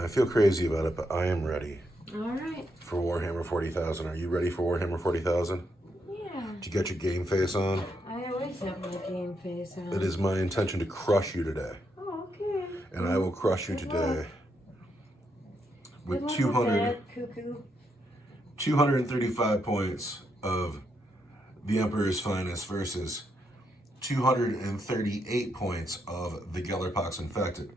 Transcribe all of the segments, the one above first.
I feel crazy about it, but I am ready. All right. For Warhammer 40,000. Are you ready for Warhammer 40,000? Yeah. Did you get your game face on? I always have my game face on. It is my intention to crush you today. Oh, okay. And I will crush you today with 235 points of the Emperor's Finest versus 238 points of the Gellarpox Infected.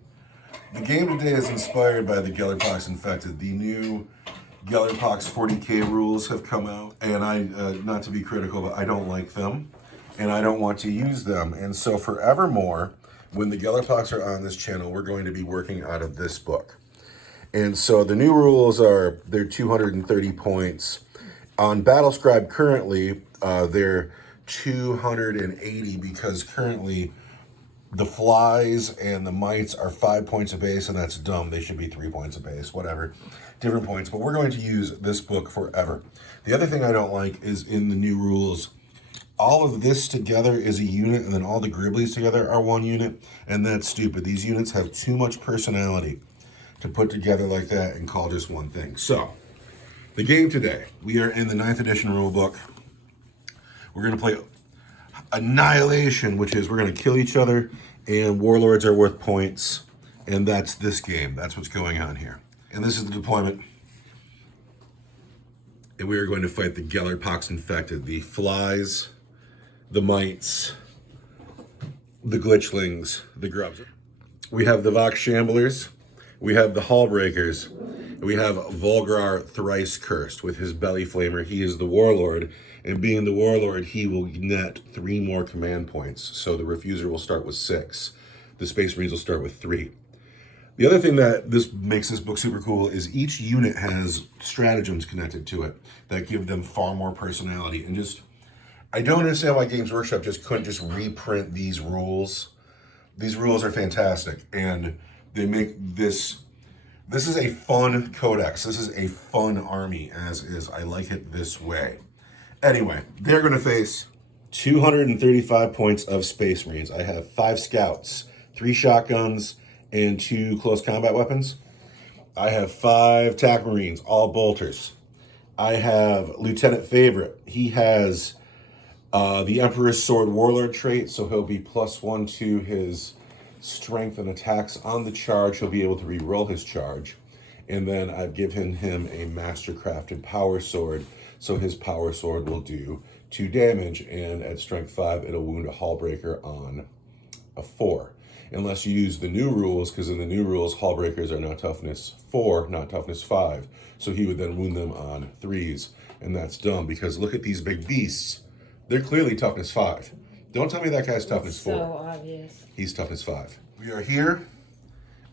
The game today is inspired by the Gellarpox Infected. The new Gellarpox 40k rules have come out, and I, not to be critical, but I don't like them, and I don't want to use them. And so forevermore, when the Gellarpox are on this channel, we're going to be working out of this book. And so the new rules are, they're 230 points. On Battlescribe currently, they're 280 because currently the flies and the mites are 5 points a base, and that's dumb. They should be 3 points a base, whatever. Different points, but we're going to use this book forever. The other thing I don't like is in the new rules, all of this together is a unit, and then all the Gribblies together are one unit, and that's stupid. These units have too much personality to put together like that and call just one thing. So, the game today, we are in the 9th edition rulebook. We're going to play Annihilation, which is we're going to kill each other, and warlords are worth points, and that's this game. That's what's going on here. And this is the deployment. And we are going to fight the Gellarpox Infected, the flies, the mites, the glitchlings, the grubs. We have the Vox Shamblers, we have the Hallbreakers, we have Volgrar Thrice Cursed with his Belly Flamer. He is the warlord, and being the warlord, he will net 3 more command points. So the Refuser will start with 6. The Space Marines will start with 3. The other thing that this makes this book super cool is each unit has stratagems connected to it that give them far more personality. And just, I don't understand why Games Workshop just couldn't just reprint these rules. These rules are fantastic, and they make this is a fun codex. This is a fun army as is. I like it this way. Anyway, they're going to face 235 points of Space Marines. I have 5 scouts, 3 shotguns, and 2 close combat weapons. I have 5 TAC Marines, all bolters. I have Lieutenant Favorite. He has the Emperor's Sword Warlord trait, so he'll be +1 to his strength and attacks on the charge. He'll be able to re-roll his charge. And then I've given him a Mastercrafted Power Sword, so his Power Sword will do 2 damage, and at strength 5, it'll wound a Hallbreaker on a 4. Unless you use the new rules, because in the new rules, Hallbreakers are now toughness 4, not toughness 5. So he would then wound them on 3s, and that's dumb, because look at these big beasts. They're clearly toughness 5. Don't tell me that guy's toughness 4. So obvious. He's toughness 5. We are here.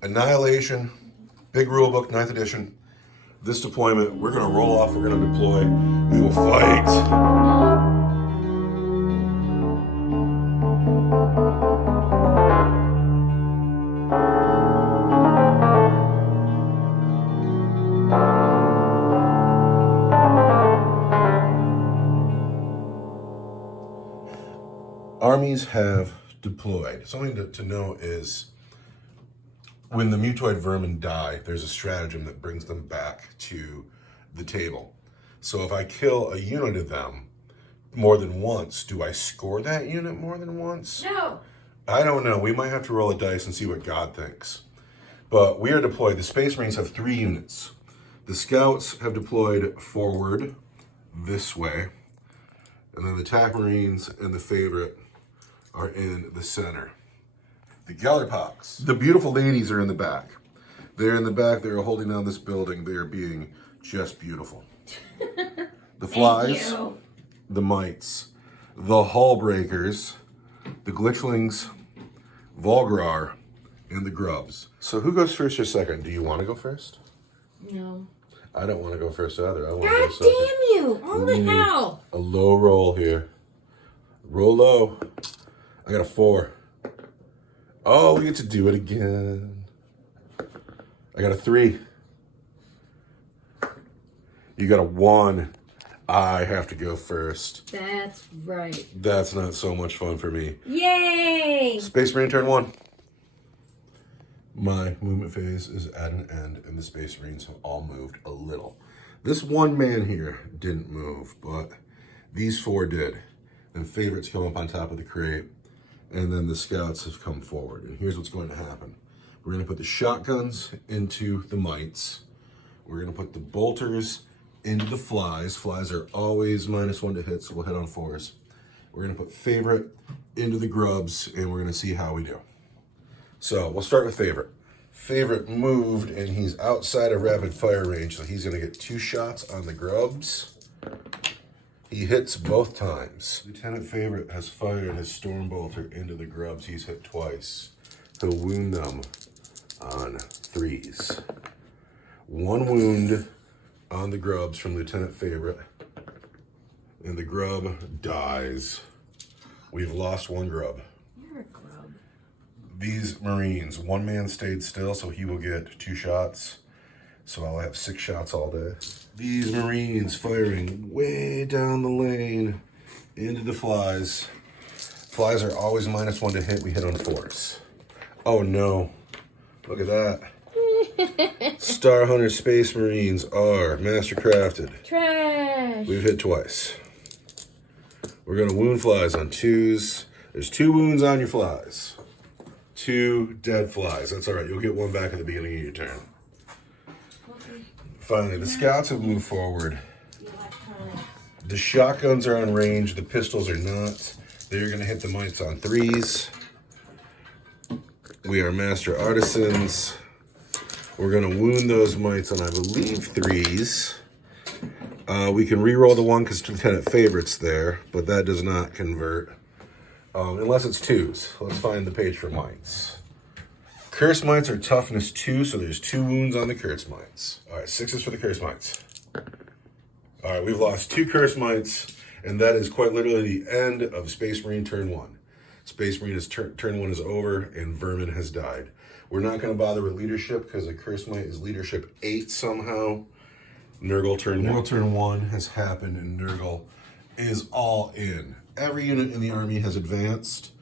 Annihilation. Big rulebook, 9th edition. This deployment, we're going to roll off. We're going to deploy. We will fight. Armies have deployed. Something to know is when the mutoid vermin die, there's a stratagem that brings them back to the table. So if I kill a unit of them more than once, do I score that unit more than once? No. I don't know. We might have to roll a dice and see what God thinks. But we are deployed. The Space Marines have 3 units. The Scouts have deployed forward this way. And then the TAC Marines and the Favorite are in the center. The Gellarpox. The beautiful ladies are in the back. They're in the back. They're holding down this building. They are being just beautiful. The flies, the mites, the Hallbreakers, the glitchlings, Volgrar, and the grubs. So who goes first or second? Do you want to go first? No. I don't want to go first either. I want God to go second. damn you! Holy hell! A low roll here. Roll low. I got a 4. Oh, we get to do it again. I got a 3. You got a 1. I have to go first. That's right. That's not so much fun for me. Yay! Space Marine turn 1. My movement phase is at an end, and the Space Marines have all moved a little. This one man here didn't move, but these 4 did. And favorites come up on top of the crate, and then the scouts have come forward. And here's what's going to happen. We're going to put the shotguns into the mites. We're going to put the bolters into the flies. Flies are always -1 to hit, so we'll hit on 4s. We're going to put favorite into the grubs, and we're going to see how we do. So we'll start with favorite. Favorite moved, and he's outside of rapid fire range, so he's going to get 2 shots on the grubs. He hits both times. Lieutenant Favorite has fired his storm bolter into the grubs. He's hit twice. He'll wound them on 3s. 1 wound on the grubs from Lieutenant Favorite, and the grub dies. We've lost 1 grub. You're a grub. These Marines, 1 man stayed still, so he will get 2 shots. So I'll have 6 shots all day. These Marines firing way down the lane into the flies. Flies are always -1 to hit. We hit on 4s. Oh no. Look at that. Star Hunter Space Marines are mastercrafted. Trash. We've hit twice. We're going to wound flies on 2s. There's 2 wounds on your flies. 2 dead flies. That's all right. You'll get 1 back at the beginning of your turn. Finally, the scouts have moved forward. The shotguns are on range. The pistols are not. They're going to hit the mites on 3s. We are master artisans. We're going to wound those mites on, I believe, 3s. We can re-roll the 1 because Lieutenant Favorite's there, but that does not convert. Unless it's 2s. Let's find the page for mites. Curse mites are toughness 2, so there's 2 wounds on the curse mites. All right, 6s for the curse mites. All right, we've lost 2 curse mites, and that is quite literally the end of Space Marine turn 1. Space Marine turn 1 is over, and Vermin has died. We're not going to bother with leadership because a curse mite is leadership 8 somehow. Nurgle turn 1 has happened, and Nurgle is all in. Every unit in the army has advanced.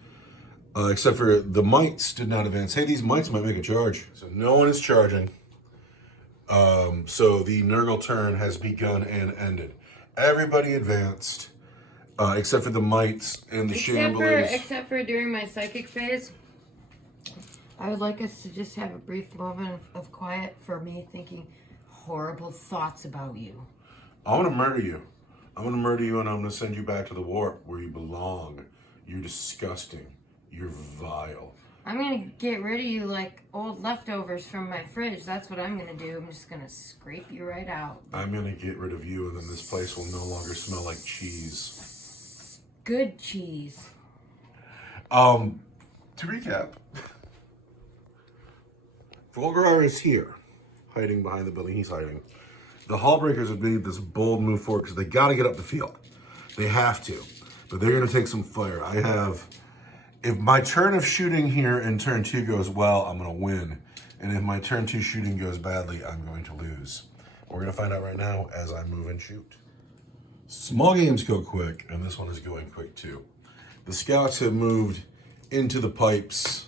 Except for the mites did not advance. Hey, these mites might make a charge. So no one is charging. So the Nurgle turn has begun and ended. Everybody advanced, except for the mites and the shamblers. Except for during my psychic phase, I would like us to just have a brief moment of quiet for me thinking horrible thoughts about you. I want to murder you. I'm going to murder you, and I'm going to send you back to the warp where you belong. You're disgusting. You're vile. I'm going to get rid of you like old leftovers from my fridge. That's what I'm going to do. I'm just going to scrape you right out. I'm going to get rid of you, and then this place will no longer smell like cheese. Good cheese. To recap, Volgar is here, hiding behind the building. He's hiding. The Hallbreakers have made this bold move forward because they got to get up the field. They have to, but they're going to take some fire. If my turn of shooting here in turn 2 goes well, I'm going to win. And if my turn 2 shooting goes badly, I'm going to lose. We're going to find out right now as I move and shoot. Small games go quick, and this one is going quick too. The scouts have moved into the pipes,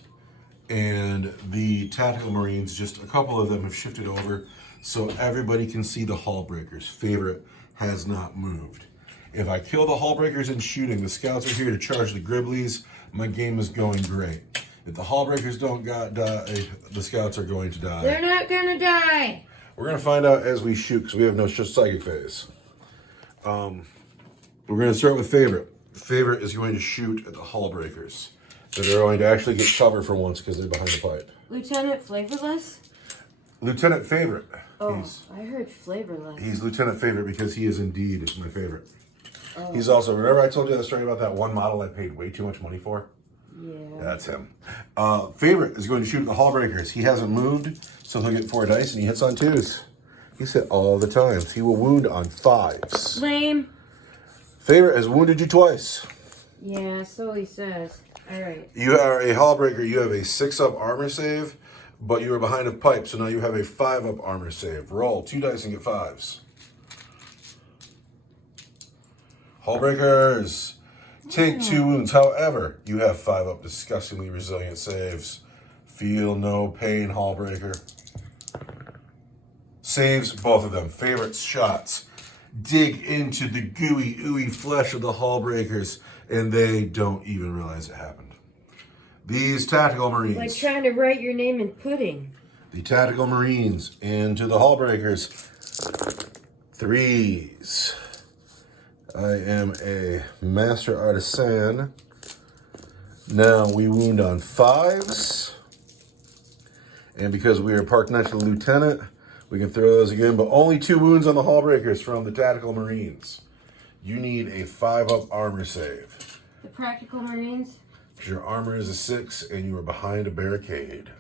and the tactical Marines, just a couple of them have shifted over so everybody can see the Hallbreakers. Favorite has not moved. If I kill the Hallbreakers in shooting, the scouts are here to charge the Gribblies. My game is going great. If the Hallbreakers don't die, the scouts are going to die. They're not going to die. We're going to find out as we shoot because we have no psychic phase. We're going to start with Favorite. Favorite is going to shoot at the Hallbreakers. So they're going to actually get cover for once because they're behind the pipe. Lieutenant Flavorless? Lieutenant Favorite. Oh, I heard Flavorless. He's Lieutenant Favorite because he is indeed my favorite. Oh. He's also, remember I told you that story about that one model I paid way too much money for? Yeah. That's him. Favorite is going to shoot at the Hallbreakers. He hasn't moved, so he'll get 4 dice, and he hits on 2s. He's hit all the times. He will wound on 5s. Lame. Favorite has wounded you twice. Yeah, so he says. All right. You are a Hallbreaker. You have a 6-up armor save, but you are behind a pipe, so now you have a 5-up armor save. Roll 2 dice and get 5s. Hallbreakers, take 2 wounds. However, you have 5-up disgustingly resilient saves. Feel no pain, Hallbreaker. Saves both of them. Favorite shots. Dig into the gooey, ooey flesh of the Hallbreakers, and they don't even realize it happened. These Tactical Marines. Like trying to write your name in pudding. The Tactical Marines into the Hallbreakers. 3s. I am a Master Artisan. Now we wound on 5s. And because we are parked next to the Lieutenant, we can throw those again, but only 2 wounds on the Hallbreakers from the Tactical Marines. You need a 5-up armor save. The Practical Marines? Your armor is a 6 and you are behind a barricade.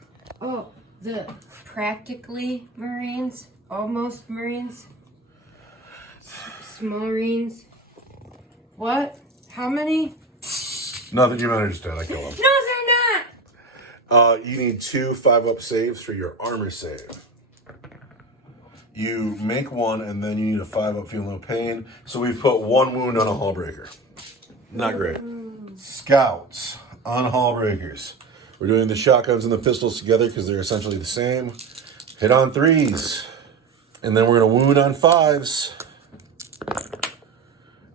Oh, the Practically Marines? Almost Marines? Marines? What? How many? Nothing, your manager's dead. I kill him. No, they're not! You need 2 5-up saves for your armor save. You make 1, and then you need a 5-up feel no pain. So we've put 1 wound on a Hallbreaker. Not great. Scouts on Hallbreakers. We're doing the shotguns and the pistols together because they're essentially the same. Hit on 3s. And then we're going to wound on 5s.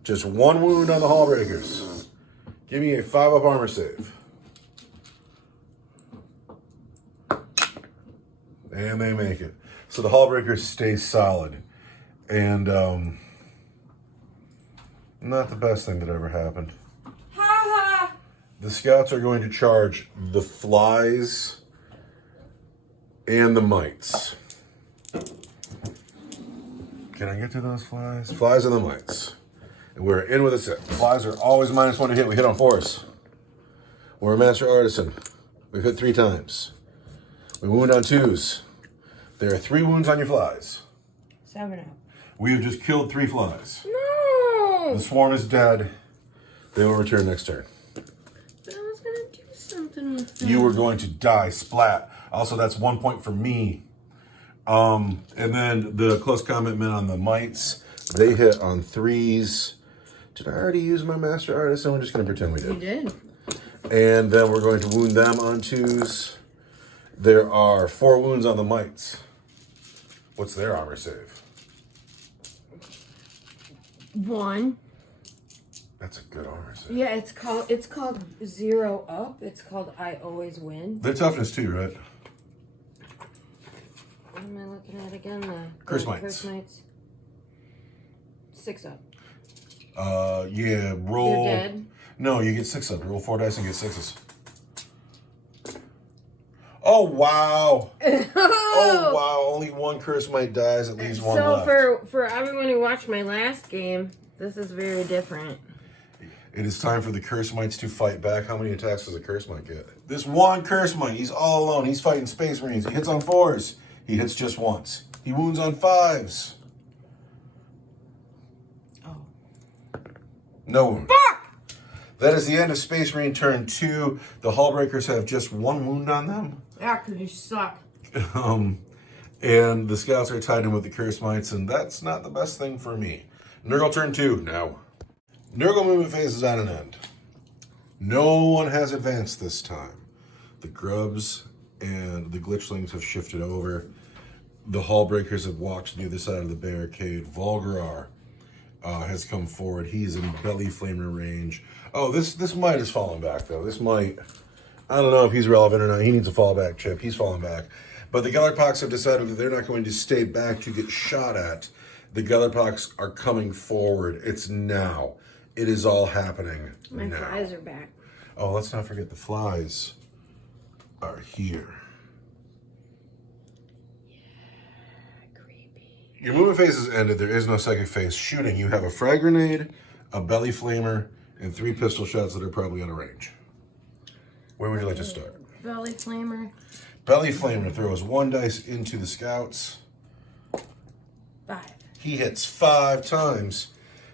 Just 1 wound on the Hallbreakers. Give me a 5-up armor save. And they make it. So the Hallbreakers stay solid. And not the best thing that ever happened. The Scouts are going to charge the Flies and the Mites. Can I get to those Flies? Flies and the Mites. And we're in with a 6. Flies are always -1 to hit. We hit on 4s. We're a Master Artisan. We've hit 3 times. We wound on 2s. There are 3 wounds on your Flies. 7 up. We have just killed 3 Flies. No! The swarm is dead. They will return next turn. But I was going to do something with them. You were going to die. Splat. Also, that's 1 point for me. And then the close combat men on the Mites, they hit on 3s. Did I already use my Master Artisan? We're just going to pretend we did. You did. And then we're going to wound them on 2s. There are 4 wounds on the Mites. What's their armor save? 1. That's a good armor save. Yeah, it's called 0 up. It's called I always win. Their toughness too, right? What am I looking at again? The Curse Mites. Curse Mites. 6 up. Yeah, roll. They're dead? No, you get 6 up. Roll 4 dice and get 6s. Oh, wow. Oh, wow. Only 1 Curse Mite dies. It leaves 1 left. So for everyone who watched my last game, this is very different. It is time for the Curse Mites to fight back. How many attacks does a Curse Mite get? This 1 Curse Mite, he's all alone. He's fighting Space Marines. He hits on 4s. He hits just once. He wounds on 5s. Oh. No wound. Fuck! That is the end of Space Marine turn 2. The Hallbreakers have just 1 wound on them. Yeah, because you suck. And the Scouts are tied in with the Curse Mites, and that's not the best thing for me. Nurgle turn 2 now. Nurgle movement phase is at an end. No one has advanced this time. The Grubs and the Glitchlings have shifted over. The Hallbreakers have walked to the other side of the barricade. Volgarar has come forward. He's in Belly Flamer range. Oh, this Mite has fallen back, though. This Mite, I don't know if he's relevant or not. He needs a fallback chip. He's fallen back. But the Gellarpox have decided that they're not going to stay back to get shot at. The Gellarpox are coming forward. It's now. It is all happening My now. Flies are back. Oh, let's not forget the Flies are here. Yeah, creepy. Your movement phase is ended. There is no second phase. Shooting, you have a frag grenade, a belly flamer, and 3 pistol shots that are probably out of range. Where would you like to start? Belly Flamer. Belly flamer throws 1 dice into the Scouts. 5. He hits 5 times.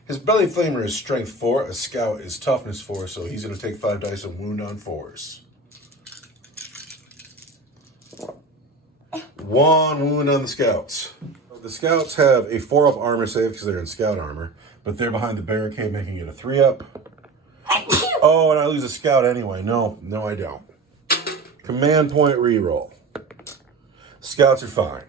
His belly flamer is strength 4. A Scout is toughness 4, so he's going to take 5 dice and wound on 4s. 1 wound on the Scouts. The Scouts have a 4-up armor save because they're in Scout armor, but they're behind the barricade, making it a 3-up. Oh, and I lose a Scout anyway. No, I don't. Command point reroll. Scouts are fine.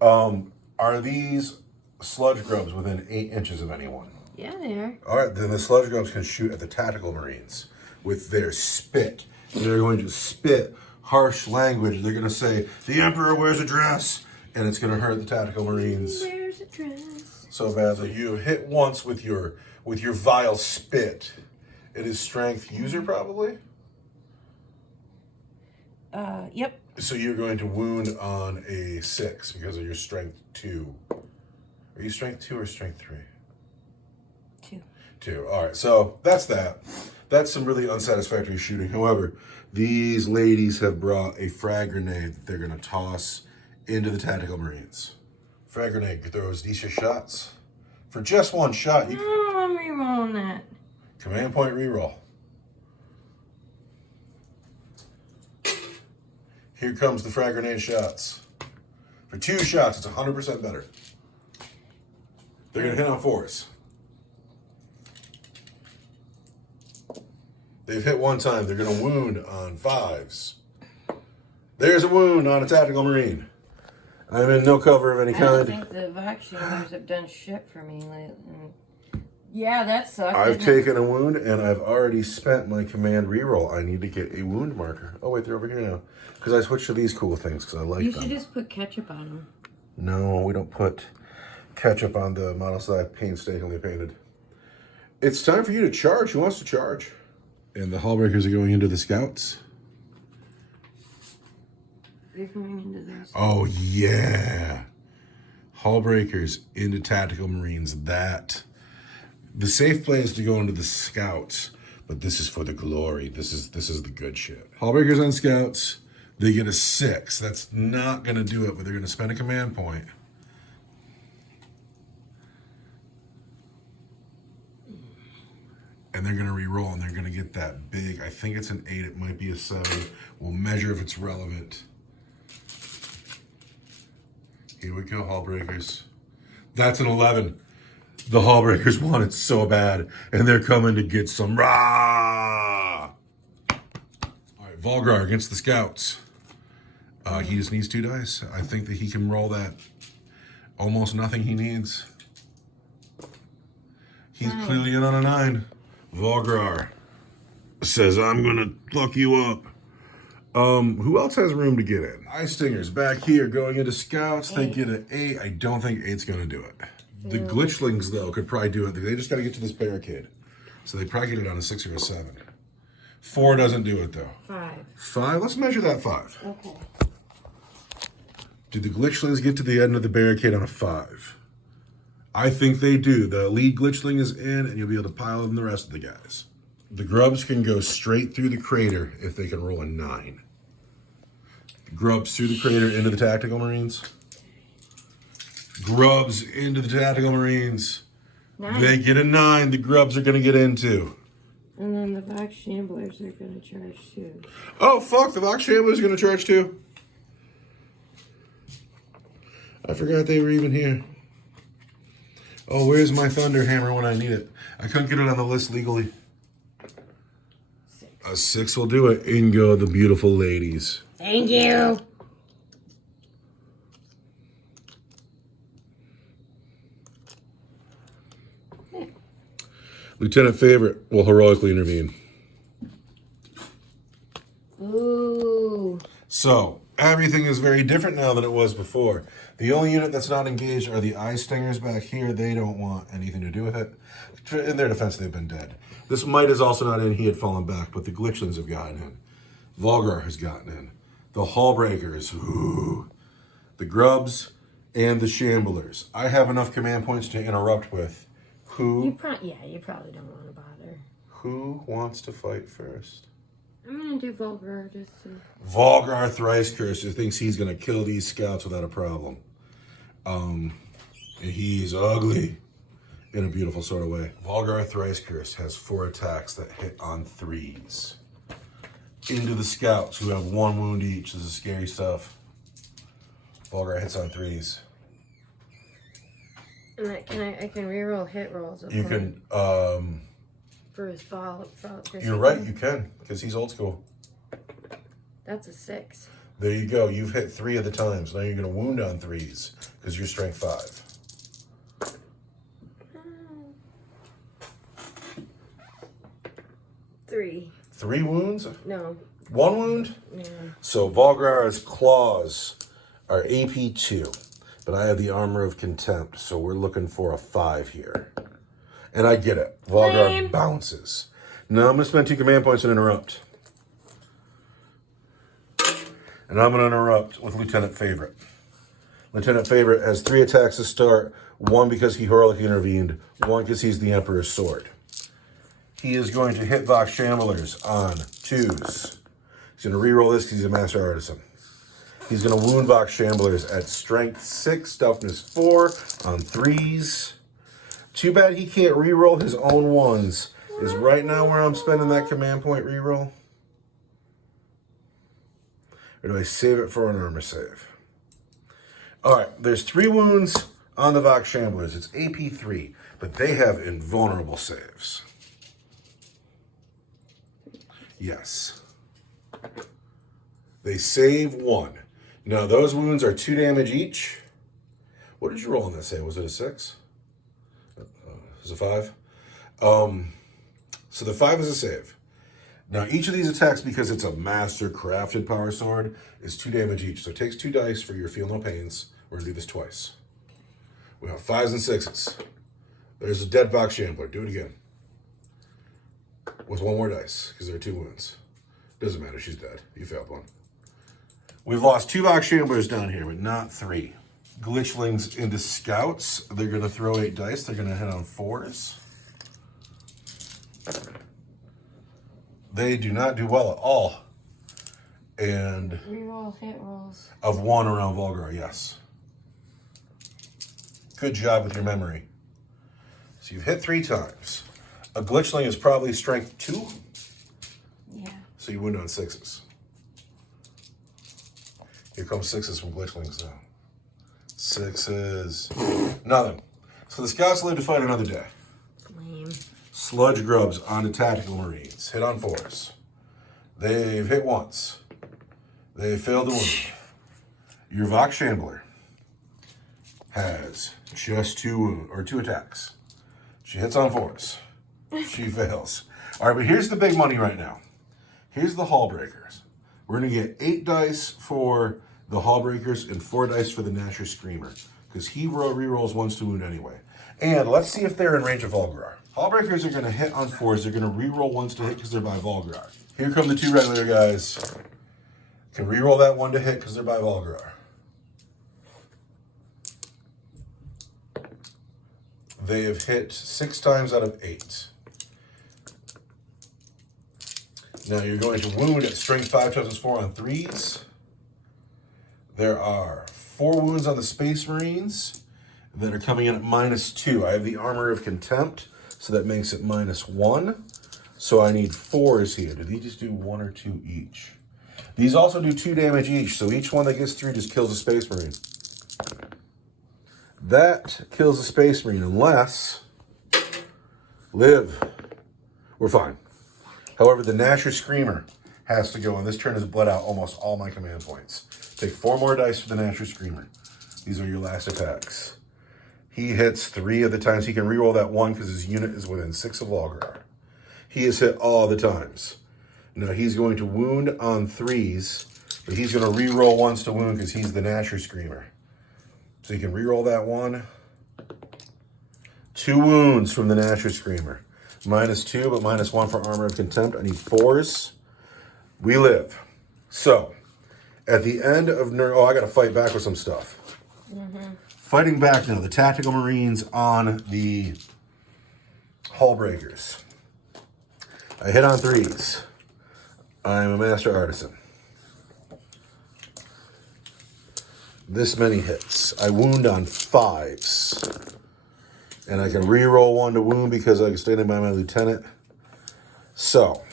Are these sludge grubs within 8 inches of anyone? Yeah, they are. All right, then the sludge grubs can shoot at the tactical marines with their spit. They're going to spit harsh language. They're going to say, "The Emperor wears a dress," and it's going to hurt the tactical marines. Wears a dress. So badly. You hit once with your vile spit. It is strength user probably. Yep. So you're going to wound on a 6 because of your strength 2. Are you strength 2 or strength 3? 2. 2. All right. So that's that. That's some really unsatisfactory shooting. However, these ladies have brought a frag grenade that they're going to toss into the tactical marines. Frag grenade throws these your shots. For just one shot, you Oh, I'm rerolling that. command point reroll. Here comes the frag grenade shots. For 2 shots, it's 100% better. They're going to hit on 4s. They've hit one time. They're going to wound on 5s. There's a wound on a tactical marine. I'm in no cover of any I don't kind. think the vaccines have done shit for me lately. Yeah, that sucked. I've taken a wound, and I've already spent my command reroll. I need to get a wound marker. Oh, wait, they're over here now. Because I switched to these cool things because I like them. You should just put ketchup on them. No, we don't put ketchup on the models that I've painstakingly painted. It's time for you to charge. Who wants to charge? And the Hallbreakers are going into the Scouts. You're going into this. Oh, yeah. Hallbreakers into Tactical Marines. The safe play is to go into the Scouts, but this is for the glory. This is the good shit. Hallbreakers on Scouts. They get a 6. That's not going to do it, but they're going to spend a command point. And they're going to re-roll, and they're going to get that big. I think it's an 8. It might be a 7. We'll measure if it's relevant. Here we go, Hallbreakers. That's an 11. The Hallbreakers want it so bad, and they're coming to get some rah! All right, Volgrar against the Scouts. He just needs 2 dice. I think that he can roll that almost nothing he needs. He's clearly in on a 9. Volgrar says, "I'm gonna fuck you up." Who else has room to get in? Eye Stingers back here going into Scouts. They get an 8. I don't think 8's gonna do it. The Glitchlings, though, could probably do it. They just gotta get to this barricade. So they probably get it on a 6 or a 7. 4 doesn't do it, though. 5. 5? Let's measure that 5. Okay. Do the Glitchlings get to the end of the barricade on a 5? I think they do. The lead Glitchling is in, and you'll be able to pile in the rest of the guys. The Grubs can go straight through the crater if they can roll a 9. Grubs through the crater into the Tactical Marines. Grubs into the Tactical Marines. 9. They get a 9. The Grubs are going to get into. And then the Vox Shamblers are going to charge too. Oh, fuck. The Vox Shamblers are going to charge too. I forgot they were even here. Oh, where's my Thunder Hammer when I need it? I couldn't get it on the list legally. 6. A 6 will do it. In go the beautiful ladies. Thank you. Lieutenant Favorite will heroically intervene. Ooh. So, everything is very different now than it was before. The only unit that's not engaged are the Eye Stingers back here. They don't want anything to do with it. In their defense, they've been dead. This Mite is also not in. He had fallen back, but the Glitchlings have gotten in. Volgrar has gotten in. The Hallbreakers, ooh. The Grubs, and the Shamblers. I have enough command points to interrupt with. You probably don't want to bother. Who wants to fight first? I'm going to do Volgrar just to... Volgrar Thrice Cursor thinks he's going to kill these Scouts without a problem. And he's ugly in a beautiful sort of way. Volgrar Thrice Curse has 4 attacks that hit on 3s. Into the Scouts, who have 1 wound each. This is scary stuff. Volgrar hits on 3s. And I can reroll hit rolls. You can, for his fall. you're right, you can, because he's old school. That's a 6. There you go. You've hit 3 of the times. Now you're going to wound on 3s because you're strength 5. 3. 3 wounds? No. 1 wound? Yeah. So Volgar's claws are AP 2, but I have the armor of contempt, so we're looking for a 5 here. And I get it. Volgar bounces. Now I'm going to spend 2 command points and interrupt. And I'm going to interrupt with Lieutenant Favorite. Lieutenant Favorite has 3 attacks to start. 1 because he heroically intervened. 1 because he's the Emperor's Sword. He is going to hit Vox Shamblers on 2s. He's going to reroll this because he's a Master Artisan. He's going to wound Vox Shamblers at Strength 6, Toughness 4 on 3s. Too bad he can't reroll his own 1s. Is right now where I'm spending that command point reroll? Or do I save it for an armor save? Alright, there's 3 wounds on the Vox Shamblers. It's AP 3, but they have invulnerable saves. Yes. They save 1. Now, those wounds are 2 damage each. What did you roll on that save? Was it a 6? Was it 5? So the 5 is a save. Now, each of these attacks, because it's a master crafted power sword, is 2 damage each. So it takes 2 dice for your feel no pains. We're going to do this twice. We have 5s and 6s. There's a dead Vox Shambler. Do it again. With 1 more dice, because there are 2 wounds. Doesn't matter, she's dead. You failed 1. We've lost 2 Vox Shamblers down here, but not 3. Glitchlings into scouts. They're going to throw 8 dice. They're going to hit on 4s. They do not do well at all. And Reroll hit rolls. Of 1 around Volgar, yes. Good job with your memory. So you've hit 3 times. A Glitchling is probably strength 2. Yeah. So you wound on 6s. Here comes 6s from Glitchlings now. 6s. Nothing. So the scouts live to fight another day. Lame. Sludge grubs onto tactical marines. Hit on 4s. They've hit once. They failed to wound. Your Vox Shambler has just 2 attacks. She hits on 4s. She fails. All right, but here's the big money right now. Here's the Hall Breakers. We're going to get 8 dice for the Hall Breakers and 4 dice for the Nasher Screamer, because he rerolls 1s to wound anyway. And let's see if they're in range of Volgar. Hall Breakers are going to hit on 4s. They're going to reroll 1s to hit because they're by Volgar. Here come the 2 regular guys. Can reroll that 1 to hit because they're by Volgar. They have hit 6 times out of 8. Now you're going to wound at strength 5 times 4 on 3s. There are 4 wounds on the Space Marines that are coming in at -2. I have the Armor of Contempt, so that makes it -1. So I need 4s here. Did he just do 1 or 2 each? These also do 2 damage each, so each one that gets through just kills a Space Marine. That kills a Space Marine unless... Live. We're fine. However, the Nasher Screamer has to go, and this turn has bled out almost all my command points. Take 4 more dice for the Nasher Screamer. These are your last attacks. He hits 3 of the times. He can reroll that 1 because his unit is within 6 of Volgar. He is hit all the times. Now he's going to wound on 3s, but he's going to reroll 1s to wound because he's the Nasher Screamer. So you can reroll that 1. 2 wounds from the Nasher Screamer. -2, but -1 for Armor of Contempt. I need 4s. We live. So, at the end of Nurgle... Oh, I got to fight back with some stuff. Fighting back now. The Tactical Marines on the Hull Breakers. I hit on 3s. I'm a Master Artisan. This many hits. I wound on 5s. And I can reroll 1 to wound because I'm standing by my lieutenant. So,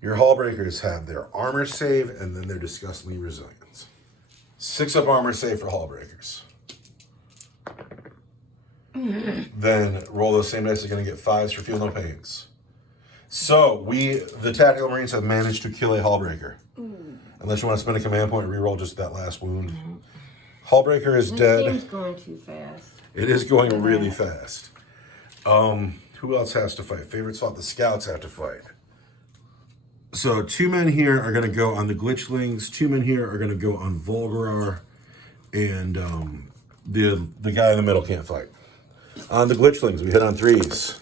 your Hull Breakers have their armor save and then their disgustingly resilience. 6 up armor save for Hull Breakers. Then roll those same dice. They're going to get 5s for feel no pains. So, the Tactical Marines have managed to kill a Hull Breaker. Unless you want to spend a command point and reroll just that last wound. Hullbreaker is dead. This game's going too fast. It is going really fast. Who else has to fight? Favorite spot? The scouts have to fight. So 2 men here are going to go on the Glitchlings. 2 men here are going to go on Volgarar. And the guy in the middle can't fight. On the Glitchlings, we hit on 3s.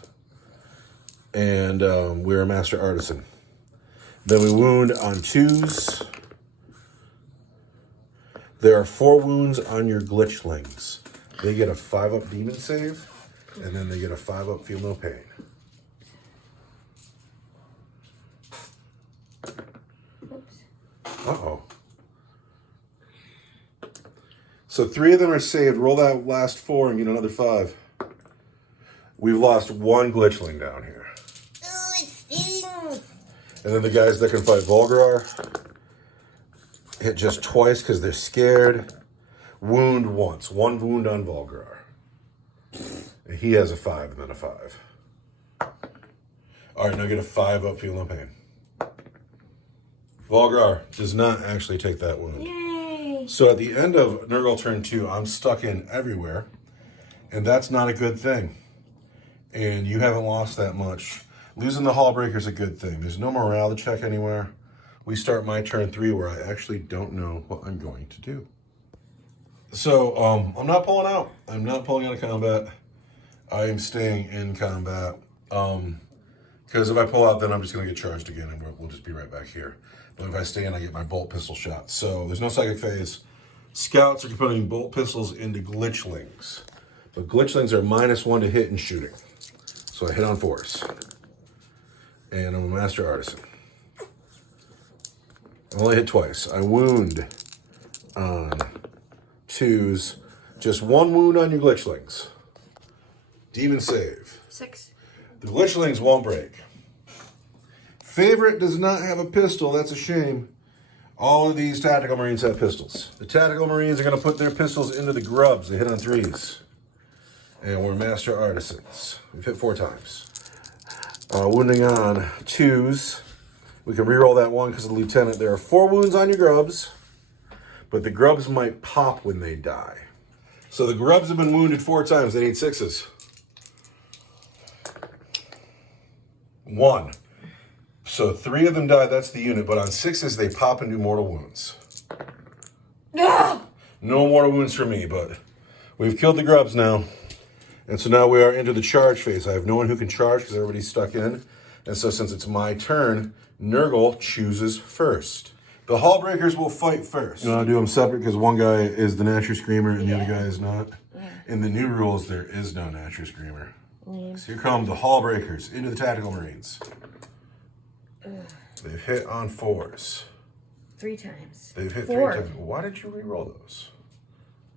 And we're a Master Artisan. Then we wound on 2s. There are 4 wounds on your Glitchlings. They get a 5-up demon save, and then they get a 5-up feel no pain. Oops. Uh-oh. So 3 of them are saved. Roll that last 4 and get another 5. We've lost 1 Glitchling down here. Oh, it stings. And then the guys that can fight Volgarar hit just twice because they're scared. Wound once. 1 wound on Volgarar. And he has a 5 and then a 5. All right, now get a 5-up feel no pain. Volgarar does not actually take that wound. Yay. So at the end of Nurgle turn 2, I'm stuck in everywhere. And that's not a good thing. And you haven't lost that much. Losing the Hullbreaker is a good thing. There's no morale to check anywhere. We start my turn 3 where I actually don't know what I'm going to do. So I'm not pulling out. I'm not pulling out of combat. I am staying in combat. Because if I pull out, then I'm just going to get charged again and we'll just be right back here. But if I stay in, I get my bolt pistol shot. So there's no psychic phase. Scouts are putting bolt pistols into Glitchlings. But Glitchlings are -1 to hit and shooting. So I hit on 4s. And I'm a Master Artisan. I only hit twice. I wound on 2s. Just 1 wound on your Glitchlings. Demon save. 6. The Glitchlings won't break. Favorite does not have a pistol. That's a shame. All of these Tactical Marines have pistols. The Tactical Marines are going to put their pistols into the grubs. They hit on 3s. And we're Master Artisans. We've hit 4 times. Wounding on 2s. We can reroll that 1 because of the Lieutenant. There are 4 wounds on your grubs. But the grubs might pop when they die. So the grubs have been wounded 4 times. They need 6s. 1. So 3 of them died. That's the unit. But on 6s, they pop and do mortal wounds. No! No mortal wounds for me, but we've killed the grubs now. And so now we are into the charge phase. I have no one who can charge because everybody's stuck in. And so since it's my turn, Nurgle chooses first. The Hullbreakers will fight first. You know, I'll do them separate because one guy is the Natural Screamer and the other guy is not. Yeah. In the new rules, there is no Natural Screamer. Yeah. So here come the Hullbreakers into the Tactical Marines. They've hit on 4s. 3 times. They've hit 4. 3 times. Why did you re-roll those?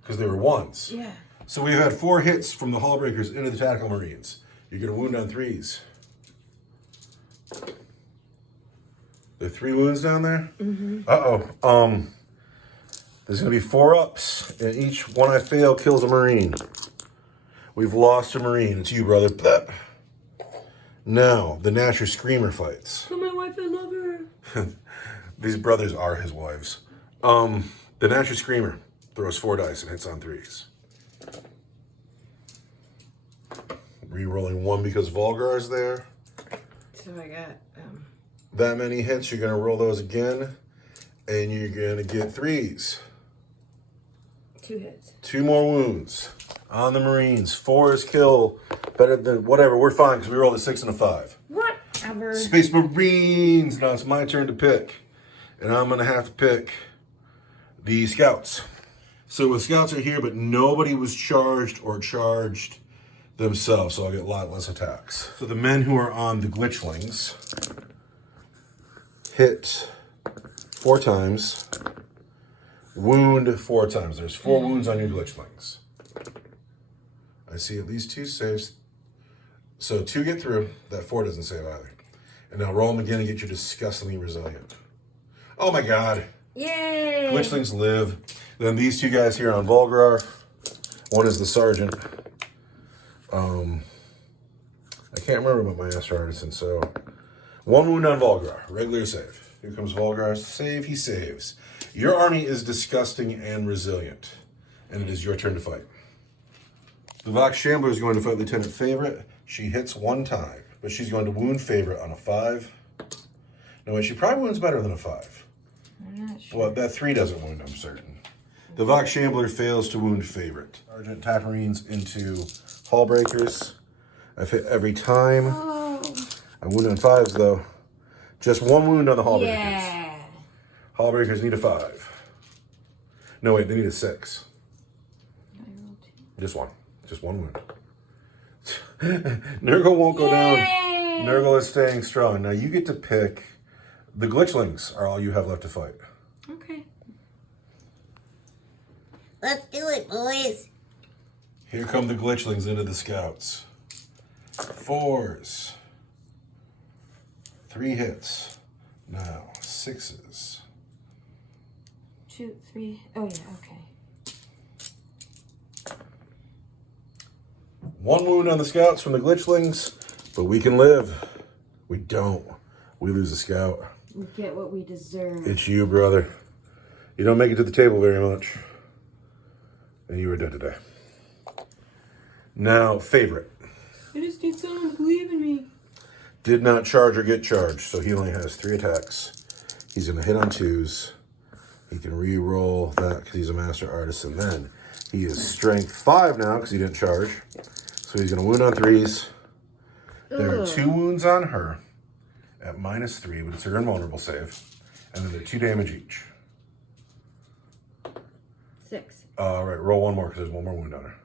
Because they were 1s. Yeah. So we've had 4 hits from the Hullbreakers into the Tactical Marines. You get a wound on 3s. There are 3 wounds down there? Mm-hmm. Uh-oh. There's going to be 4 ups, and each one I fail kills a Marine. We've lost a Marine. It's you, brother. Bleh. Now, the Natural Screamer fights. Oh, my wife, I love her. These brothers are his wives. The Natural Screamer throws 4 dice and hits on 3s. Re-rolling 1 because Volgar's there. So I got... That many hits, you're going to roll those again, and you're going to get 3s. 2 hits. 2 more wounds on the Marines. 4 is kill. Better than whatever. We're fine because we rolled a 6 and a 5. Whatever. Space Marines. Now it's my turn to pick, and I'm going to have to pick the Scouts. So the Scouts are here, but nobody was charged or charged themselves, so I'll get a lot less attacks. So the men who are on the Glitchlings hit 4 times, wound 4 times. There's 4 wounds on your Glitchlings. I see at least 2 saves. So 2 get through. That 4 doesn't save either. And now roll them again and get you disgustingly resilient. Oh my god. Yay! Glitchlings live. Then these 2 guys here on Volgarar. One is the Sergeant. I can't remember about my Master Artisan, so 1 wound on Volgarar. Regular save. Here comes Volgar. Save, he saves. Your army is disgusting and resilient. And it is your turn to fight. The Vox Shambler is going to fight Lieutenant Favorite. She hits 1 time, but she's going to wound Favorite on a 5. No, wait, she probably wounds better than a 5. I'm not sure. Well, that 3 doesn't wound, I'm certain. The Vox Shambler fails to wound Favorite. Sergeant Taparines into Hall Breakers. I've hit every time. Oh. I wound on 5s, though. Just 1 wound on the Hall Breakers. Yeah. Hall Breakers need a 5. No, wait, they need a 6. Just 1. Just 1 wound. Nurgle won't go down. Nurgle is staying strong. Now you get to pick. The Glitchlings are all you have left to fight. Okay. Let's do it, boys. Here come the Glitchlings into the Scouts. 4s. 3 hits. Now 6s. 2, 3. Oh, yeah, okay. 1 wound on the Scouts from the Glitchlings, but we can live. We don't. We lose a Scout. We get what we deserve. It's you, brother. You don't make it to the table very much. And you are dead today. Now, Favorite. I just need someone to believe in me. Did not charge or get charged, so he only has 3 attacks. He's going to hit on 2s. He can re-roll that because he's a master artist. And then he is strength 5 now because he didn't charge. So he's going to wound on 3s. There are 2 wounds on her at -3, but it's her invulnerable save. And then they're 2 damage each. 6. All right, roll 1 more because there's 1 more wound on her.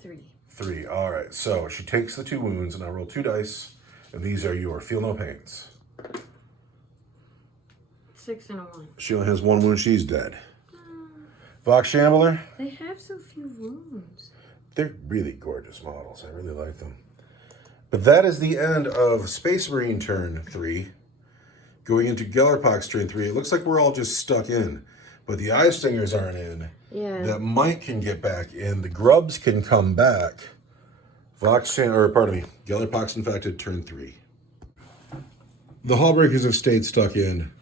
3. 3. All right, so she takes the 2 wounds, and I roll 2 dice, and these are your feel no pains. 6 and a 1. She only has 1 wound. She's dead. Vox Shambler. They have so few wounds. They're really gorgeous models. I really like them. But that is the end of Space Marine turn 3. Going into Gellarpox turn 3. It looks like we're all just stuck in. But the Eye Stingers aren't in. Yeah. That Mite can get back in. The Grubs can come back. Gellarpox Infected turn 3. The Hallbreakers have stayed stuck in.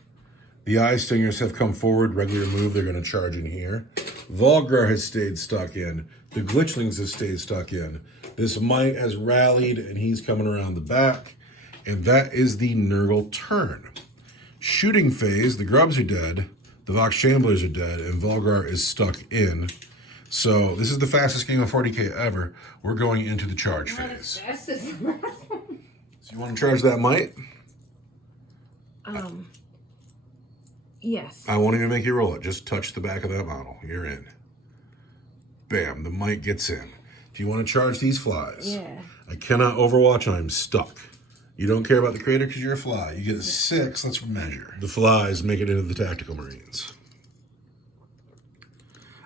The Eye Stingers have come forward, regular move, they're going to charge in here. Volgar has stayed stuck in. The Glitchlings have stayed stuck in. This Mite has rallied, and he's coming around the back. And that is the Nurgle turn. Shooting phase, the Grubs are dead, the Vox Shamblers are dead, and Volgar is stuck in. So this is the fastest game of 40k ever. We're going into the charge phase. So you want to charge that Mite? Yes. I won't even make you roll it. Just touch the back of that model. You're in. Bam, the Mite gets in. Do you want to charge these flies? Yeah. I cannot overwatch. I'm stuck. You don't care about the creator because you're a fly. You get a 6. Let's measure. The flies make it into the Tactical Marines.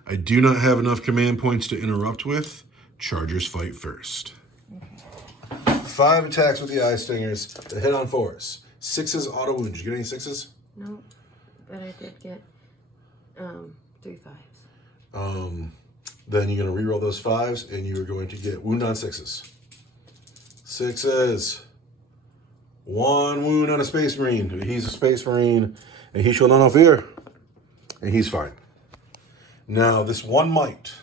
I do not have enough command points to interrupt with. Chargers fight first. Okay. 5 attacks with the Eye Stingers. They hit on 4s. 6s auto wound. Did you get any 6s? No, but I did get 3 5s. Then you're going to reroll those 5s, and you are going to get wound on 6s. 6s. 1 wound on a Space Marine. He's a Space Marine, and he shall not know fear. And he's fine. Now, this 1 Mite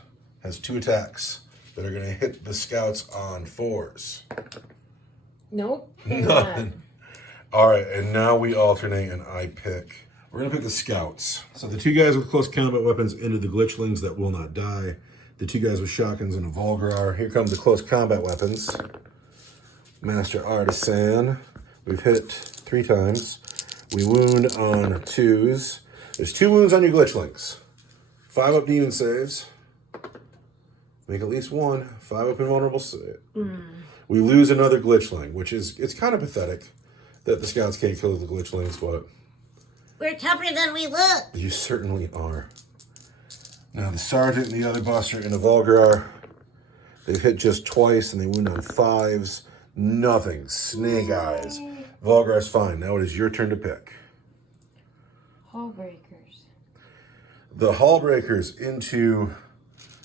has 2 attacks that are going to hit the Scouts on 4s. Nope. None. All right, and now we alternate, and I pick. We're going to pick the Scouts. So the 2 guys with close combat weapons into the Glitchlings that will not die. The 2 guys with shotguns and a Volgar. Here come the close combat weapons. Master Artisan. We've hit 3 times. We wound on 2s. There's 2 wounds on your Glitchlings. 5 up demon saves. Make at least 1. 5 up invulnerable save. We lose another Glitchling, which is, it's kind of pathetic that the Scouts can't kill the Glitchlings, but We're tougher than we look. you certainly are. Now the Sergeant and the other Buster and the Volgar, they've hit just twice and they wound on 5s. Nothing. Snake eyes. Volgar's fine. Now it is your turn to pick. Hall breakers. The Hall Breakers into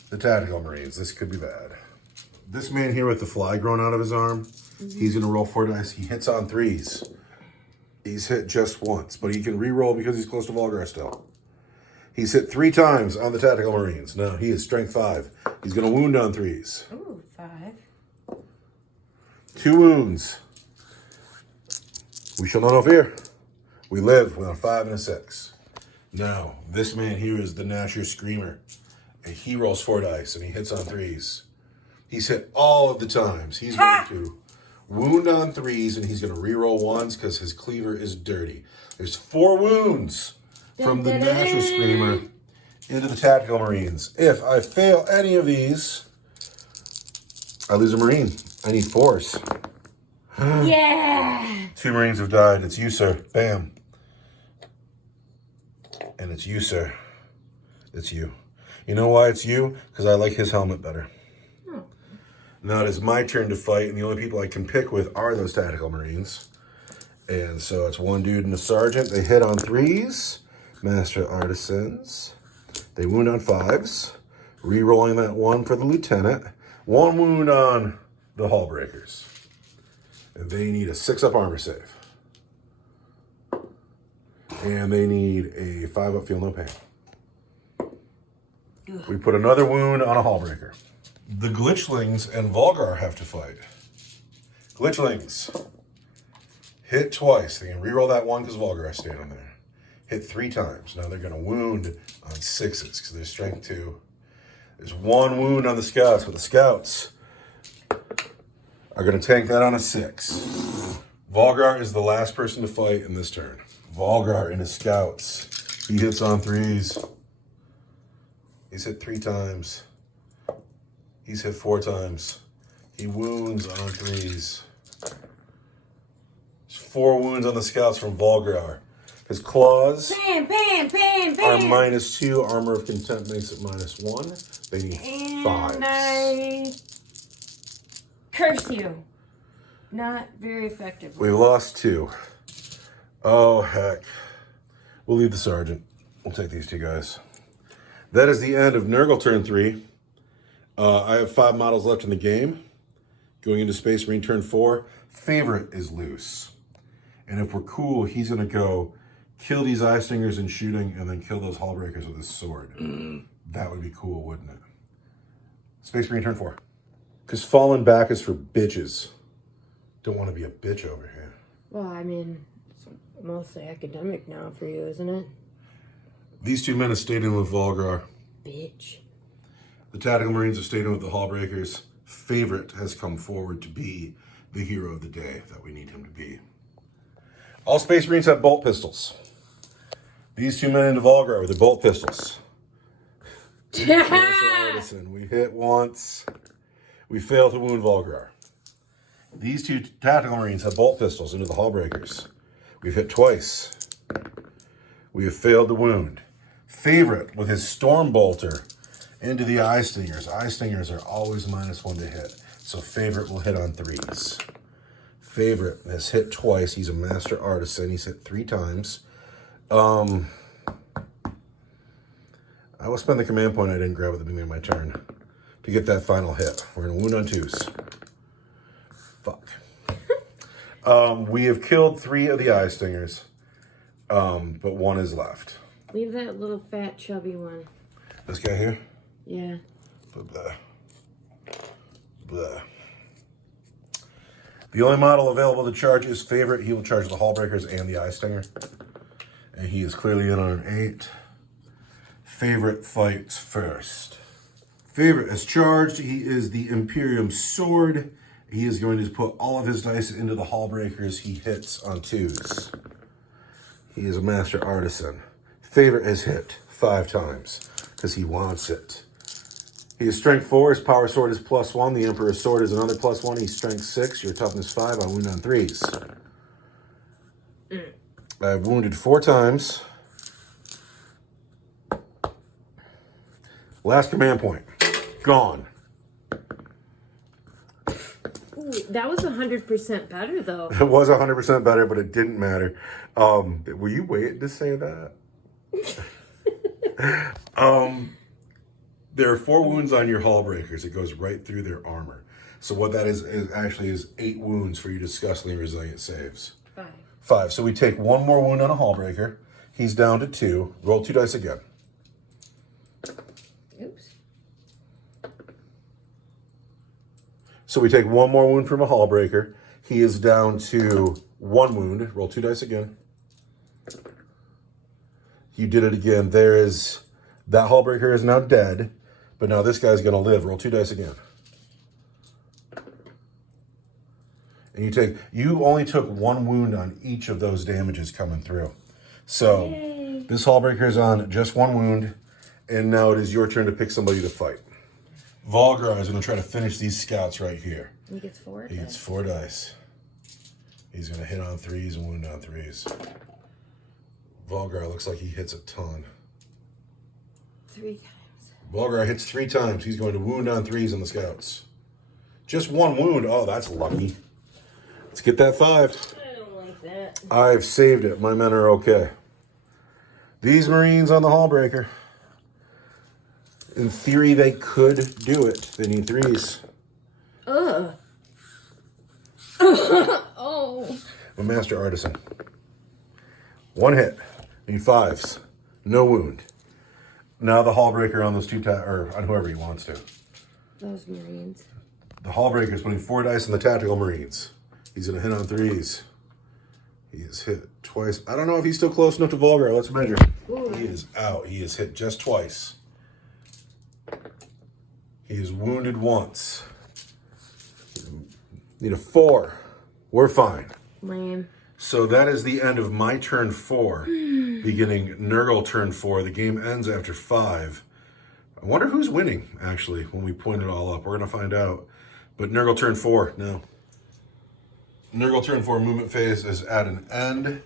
the Tactical Marines. This could be bad. This man here with the fly growing out of his arm, he's going to roll 4 dice. He hits on 3s. He's hit just once, but he can reroll because he's close to Volgar still. He's hit 3 times on the Tactical Marines. Now he is strength 5. He's going to wound on 3s. Ooh, 5. 2 wounds. We shall know no fear. We live with a 5 and a 6. Now, this man here is the Nasher Screamer. And he rolls 4 dice and he hits on 3s. He's hit all of the times. He's going to wound on 3s and he's going to reroll 1s because his cleaver is dirty. There's 4 wounds from the Nasher Screamer into the Tactical Marines. If I fail any of these, I lose a Marine. I need 4s. Yeah! 2 Marines have died. It's you, sir. Bam. And it's you, sir. It's you. You know why it's you? Because I like his helmet better. Now it is my turn to fight, and the only people I can pick with are those Tactical Marines. And so it's 1 dude and a sergeant. They hit on 3s. Master Artisans. They wound on 5s. Rerolling that 1 for the lieutenant. 1 wound on the Hullbreakers. And they need a 6-up armor save. And they need a 5-up feel no pain. We put another wound on a Hullbreaker. The Glitchlings and Volgar have to fight. Glitchlings. Hit twice. They can reroll that 1 because Volgar has standing there. Hit 3 times. Now they're going to wound on 6s because they're strength 2. There's 1 wound on the Scouts, but the Scouts are going to tank that on a 6. Volgar is the last person to fight in this turn. Volgar and his Scouts. He hits on 3s. He's hit 3 times. He's hit 4 times. He wounds on 3s. There's 4 wounds on the Scouts from Volgar. His claws Bam, bam, bam, bam! are -2. Armor of Contempt makes it -1. They need 5s. And I curse you. Not very effectively. We lost 2. Oh, heck. We'll leave the sergeant. We'll take these 2 guys. That is the end of Nurgle turn 3. I have 5 models left in the game. Going into Space Marine turn 4. Favorite is loose. And if we're cool, he's going to go kill these eye stingers and shooting and then kill those Hullbreakers with his sword. That would be cool, wouldn't it? Space Marine turn 4. Because falling back is for bitches. Don't want to be a bitch over here. Well, I mean, it's mostly academic now for you, isn't it? These 2 men have stayed in with Volgar. Bitch. The Tactical Marines have stayed in with the Hullbreakers. Favorite has come forward to be the hero of the day that we need him to be. All Space Marines have bolt pistols. These 2 men into Volgar with the bolt pistols. Artisan. We hit once. We fail to wound Volgar. These 2 Tactical Marines have bolt pistols into the Hullbreakers. We've hit twice. We have failed to wound. Favorite with his Storm Bolter into the Eye Stingers. Eye Stingers are always -1 to hit. So Favorite will hit on 3s. Favorite has hit twice. He's a Master Artisan. He's hit 3 times. I will spend the command point I didn't grab at the beginning of my turn to get that final hit. We're going to wound on 2s. Fuck. We have killed 3 of the Eye Stingers, but 1 is left. Leave that little fat chubby one. This guy here? Yeah. Blah. Blah. The only model available to charge is Favorite. He will charge the Hullbreakers and the Eye Stinger. And he is clearly in on an 8. Favorite fights first. Favorite is charged. He is the Imperium Sword. He is going to put all of his dice into the Hullbreakers. He hits on 2s. He is a Master Artisan. Favorite has hit 5 times because he wants it. He is strength 4. His power sword is +1. The Emperor's sword is another +1. He's strength 6. Your toughness 5. I wound on 3s. I've wounded 4 times. Last command point. Gone. Ooh, that was 100% better, though. It was 100% better, but it didn't matter. Were you waiting to say that? There are 4 wounds on your Hullbreakers. It goes right through their armor. So what that is actually 8 wounds for your disgustingly resilient saves. 5. 5. So we take 1 more wound on a Hullbreaker. He's down to 2. Roll 2 dice again. Oops. So we take 1 more wound from a Hullbreaker. He is down to 1 wound. Roll 2 dice again. You did it again. That Hullbreaker is now dead, but now this guy's going to live. Roll 2 dice again. And you only took 1 wound on each of those damages coming through. So Yay. This Hullbreaker is on just 1 wound, and now it is your turn to pick somebody to fight. Volgar is going to try to finish these scouts right here. He gets 4. He gets 4 dice. He's going to hit on 3s and wound on 3s. Volgar looks like he hits a ton. 3 times. Volgar hits 3 times. He's going to wound on 3s on the scouts. Just 1 wound. Oh, that's lucky. Let's get that 5. I don't like that. I've saved it. My men are okay. These Marines on the Hullbreaker. In theory, they could do it. They need 3s. Ugh. Oh. A Master Artisan. 1 hit. Need 5s. No wound. Now the Hullbreaker on those 2 or on whoever he wants to. Those Marines. The Hullbreaker is putting 4 dice on the Tactical Marines. He's going to hit on 3s. He is hit twice. I don't know if he's still close enough to Volgar. Let's measure. Ooh. He is out. He is hit just twice. He is wounded once. Need a 4. We're fine. Lame. So that is the end of my turn 4. Beginning Nurgle turn 4. The game ends after 5. I wonder who's winning, actually, when we point it all up. We're going to find out. But Nurgle turn 4 now. Nurgle turn 4 movement phase is at an end.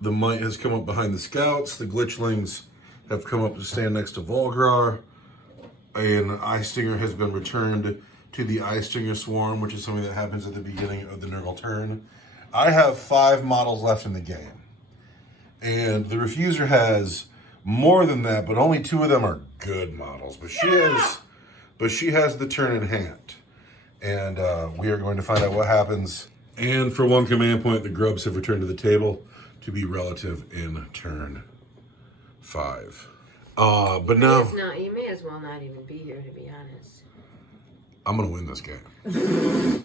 The Might has come up behind the scouts. The Glitchlings have come up to stand next to Volgar. An Eye Stinger has been returned to the Eye Stinger Swarm, which is something that happens at the beginning of the Nurgle turn. I have 5 models left in the game. And the Refuser has more than that, but only 2 of them are good models. But she has the turn in hand. And we are going to find out what happens. And for 1 command point, the Grubs have returned to the table to be relative in turn 5. But now... You may as well not even be here, to be honest. I'm going to win this game.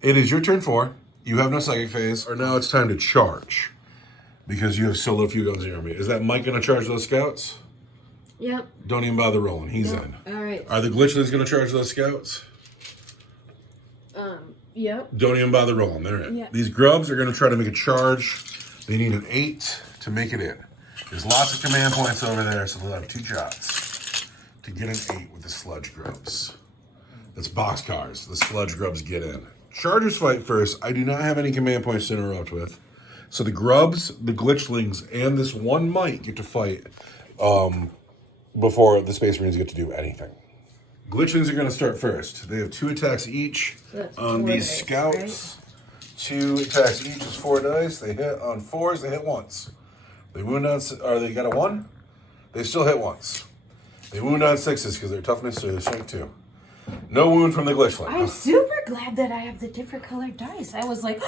It is your turn 4. You have no psychic phase. Or now it's time to charge. Because you have so little few guns in your army. Is that Mike going to charge those scouts? Yep. Don't even bother rolling. He's in. All right. Are the Glitchlings going to charge those scouts? Yep. Don't even bother rolling. They're in. Yeah. These Grubs are going to try to make a charge. They need an 8 to make it in. There's lots of command points over there, so they'll have 2 shots to get an 8 with the Sludge Grubs. That's boxcars. The Sludge Grubs get in. Chargers fight first. I do not have any command points to interrupt with. So the Grubs, the Glitchlings, and this 1 Might get to fight before the Space Marines get to do anything. Glitchlings are going to start first. They have 2 attacks each on these scouts. Right? 2 attacks each is 4 dice. They hit on 4s. They hit once. They wound on, or they got a 1. They still hit once. They wound on 6s because their toughness is strength 2. No wound from the Glitchling. I'm super glad that I have the different colored dice. I was like,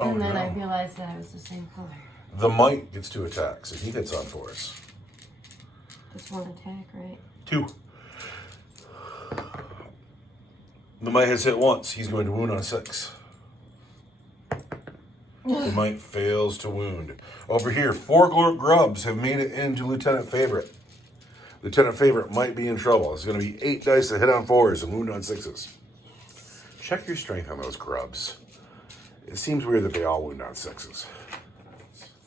and then I realized that I was the same color. The Might gets 2 attacks if he hits on 4s. Just 1 attack, right? 2. The Might has hit once. He's going to wound on a 6. The Might fails to wound. Over here, 4 Grubs have made it into Lieutenant Favorite. Lieutenant Favorite might be in trouble. It's going to be 8 dice to hit on 4s and wound on 6s. Check your strength on those Grubs. It seems weird that they all wound on 6s.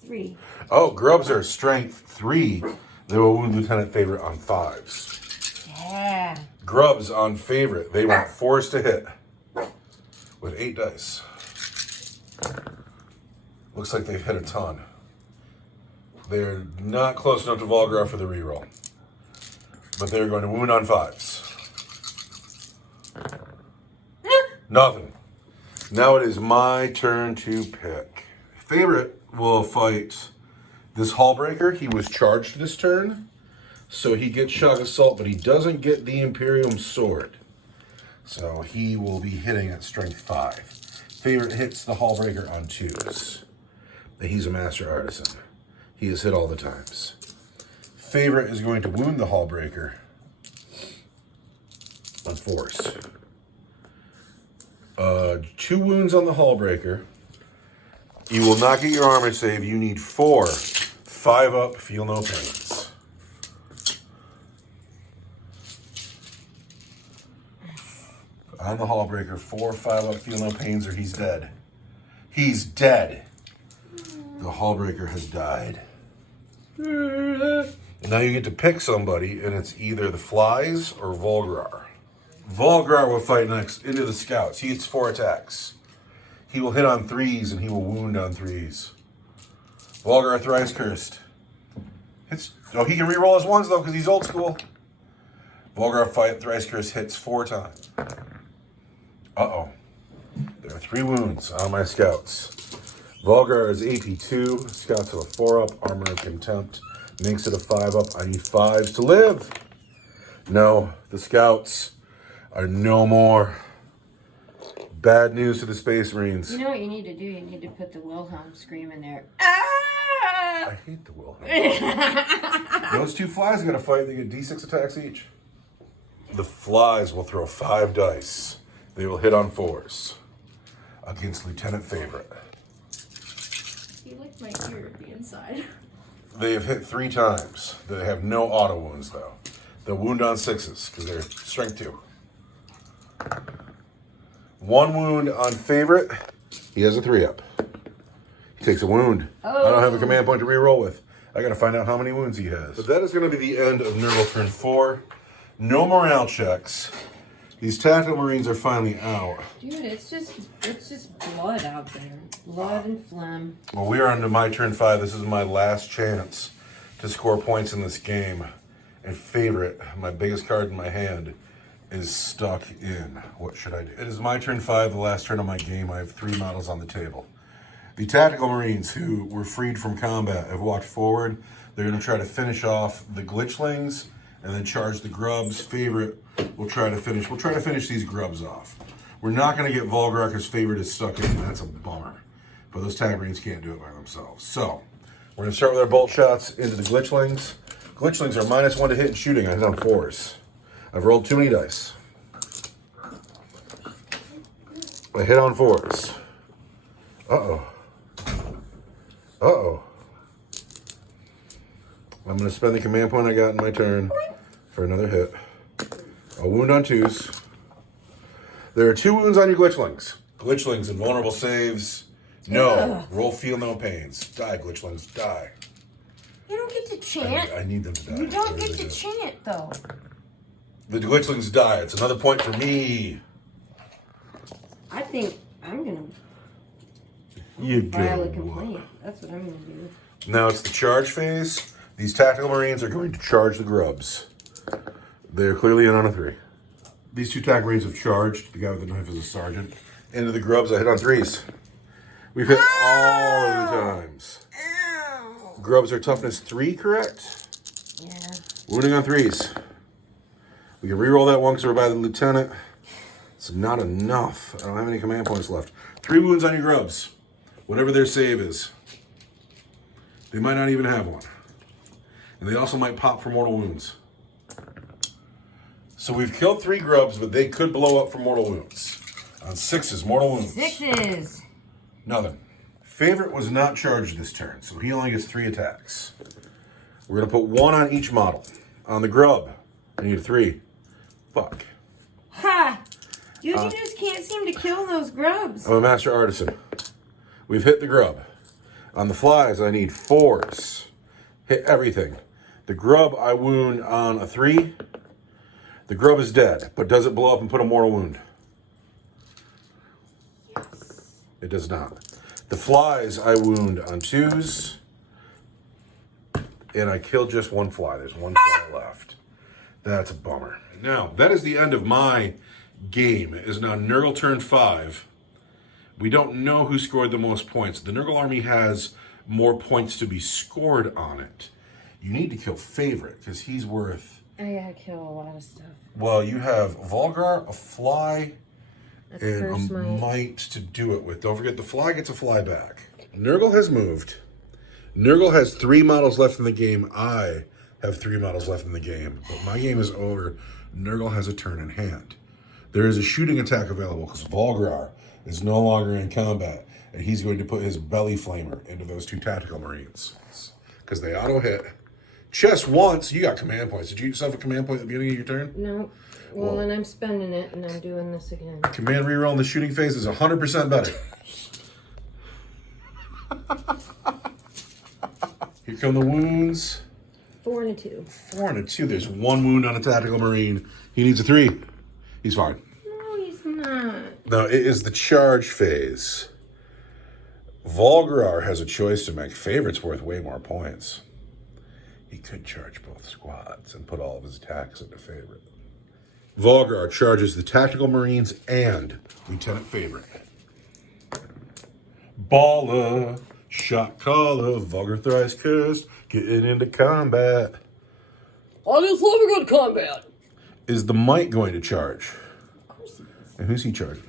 3. Oh, Grubs are strength 3. They will wound Lieutenant Favorite on 5s. Yeah. Grubs on Favorite. They want 4s to hit with 8 dice. Looks like they've hit a ton. They're not close enough to Volgar for the reroll. But they're going to wound on 5s. Nothing. Now it is my turn to pick. Favorite will fight this Hullbreaker. He was charged this turn. So he gets Shock Assault, but he doesn't get the Imperium Sword. So he will be hitting at strength 5. Favorite hits the Hallbreaker on 2s. He's a master artisan. He is hit all the times. Favorite is going to wound the Hallbreaker on 4s. 2 wounds on the Hallbreaker. You will not get your armor save. You need 4. 5 up, feel no pains. On the Hallbreaker, 4, 5 up, feel no pains, or he's dead. He's dead. The Hallbreaker has died. Now you get to pick somebody, and it's either the Flies or Volgrar. Volgrar will fight next into the Scouts. He gets 4 attacks. He will hit on 3s, and he will wound on 3s. Volgrar thrice cursed. Oh, he can reroll his 1s, though, because he's old school. Volgrar fight thrice cursed hits 4 times. Uh-oh. There are 3 wounds on my Scouts. Volgrar is AP 2. Scouts have a 4-up. Armor of Contempt makes it a 5-up. I need 5s to live. No, the Scouts are no more. Bad news to the Space Marines. You know what you need to do? You need to put the Wilhelm scream in there. Ah! I hate the Wilhelm. Those 2 Flies got to fight. They get D6 attacks each. The Flies will throw 5 dice. They will hit on 4s against Lieutenant Favorite. You licked my ear at the inside. They have hit 3 times. They have no auto wounds, though. They'll wound on 6s because they're strength 2. 1 wound on Favorite. He has a 3-up. He takes a wound. Oh. I don't have a command point to reroll with. I got to find out how many wounds he has. But that is going to be the end of Nurgle turn 4. No morale checks. These Tactical Marines are finally out. Dude, it's just blood out there. Blood and phlegm. Well, we are on to my turn 5. This is my last chance to score points in this game. And Favorite, my biggest card in my hand, is stuck in. What should I do? It is my turn 5, the last turn of my game. I have 3 models on the table. The Tactical Marines who were freed from combat have walked forward. They're going to try to finish off the Glitchlings and then charge the Grubs. Favorite will try to finish these Grubs off. We're not going to get Volgrar because Favorite is stuck in. That's a bummer. But those Tactical Marines can't do it by themselves. So we're going to start with our bolt shots into the Glitchlings. Glitchlings are -1 to hit and shooting. I hit on 4s. I've rolled too many dice. I hit on 4s. Uh-oh. Uh-oh. I'm going to spend the command point I got in my turn for another hit. A wound on 2s. There are 2 wounds on your Glitchlings. Glitchlings, invulnerable saves. No. Ugh. Roll feel no pains. Die, Glitchlings. Die. You don't get to chant. I need them to die. You don't I get really to do. chant, though. The Glitchlings die. It's another point for me. I think I'm going You to file a go. complaint. That's what I'm going to do. Now it's the charge phase. These Tactical Marines are going to charge the Grubs. They're clearly in on a 3. These 2 Tactical Marines have charged. The guy with the knife is a sergeant. Into the Grubs, I hit on 3s. We've hit all of the times. Ow. Grubs are toughness 3, correct? Yeah. Wounding on 3s. We can reroll that 1 because we're by the Lieutenant. It's not enough. I don't have any command points left. 3 wounds on your Grubs. Whatever their save is. They might not even have 1. And they also might pop for mortal wounds. So we've killed 3 Grubs, but they could blow up for mortal wounds. On 6s, mortal wounds. 6s. Nothing. Favorite was not charged this turn, so he only gets 3 attacks. We're going to put 1 on each model. On the Grub, I need a 3. Fuck. Ha! Dude, you just can't seem to kill those Grubs. I'm a master artisan. We've hit the Grub. On the Flies, I need 4s. Hit everything. The Grub, I wound on a 3. The Grub is dead, but does it blow up and put a mortal wound? It does not. The Flies, I wound on 2s. And I killed just 1 fly. There's 1 fly left. That's a bummer. Now, that is the end of my game. It is now Nurgle turn 5. We don't know who scored the most points. The Nurgle army has more points to be scored on it. You need to kill Favorite, because he's worth... I gotta kill a lot of stuff. Well, you have Volgrar, a fly, and curse a mite. mite to do it with. Don't forget, the fly gets a fly back. Nurgle has moved. Nurgle has 3 models left in the game. I have 3 models left in the game, but my game is over. Nurgle has a turn in hand. There is a shooting attack available because Volgrar is no longer in combat, and he's going to put his belly flamer into those 2 tactical marines because they auto hit. Chest once, you got command points. Did you get yourself a command point at the beginning of your turn? No. Well, and I'm spending it, and I'm doing this again. Command reroll in the shooting phase is 100% better. Here come the wounds. 4 and a 2. 4 and a 2. There's 1 wound on a tactical marine. He needs a 3. He's fine. No, he's not. Now, it is the charge phase. Volgrar has a choice to make. Favorite's worth way more points. He could charge both squads and put all of his attacks into Favorite. Volgrar charges the tactical marines and Lieutenant Favorite. Baller, shot caller, Volgrar thrice cursed, getting into combat. I just love a good combat. Is the Mite going to charge? Of course he is. And who's he charging?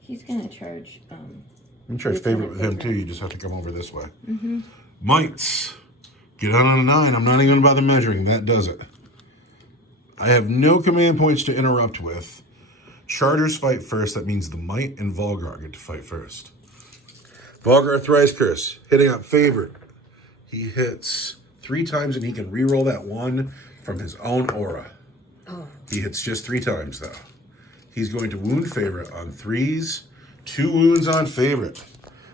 He's gonna charge. You can charge Favorite with him too. You just have to come over this way. Mites, get out on a 9. I'm not even bother measuring. That does it. I have no command points to interrupt with. Chargers fight first. That means the Mite and Volgrar get to fight first. Volgrar thrice curse, hitting up Favorite. He hits 3 times and he can reroll that 1 from his own aura. Oh. He hits just 3 times though. He's going to wound Favorite on 3s. 2 wounds on Favorite.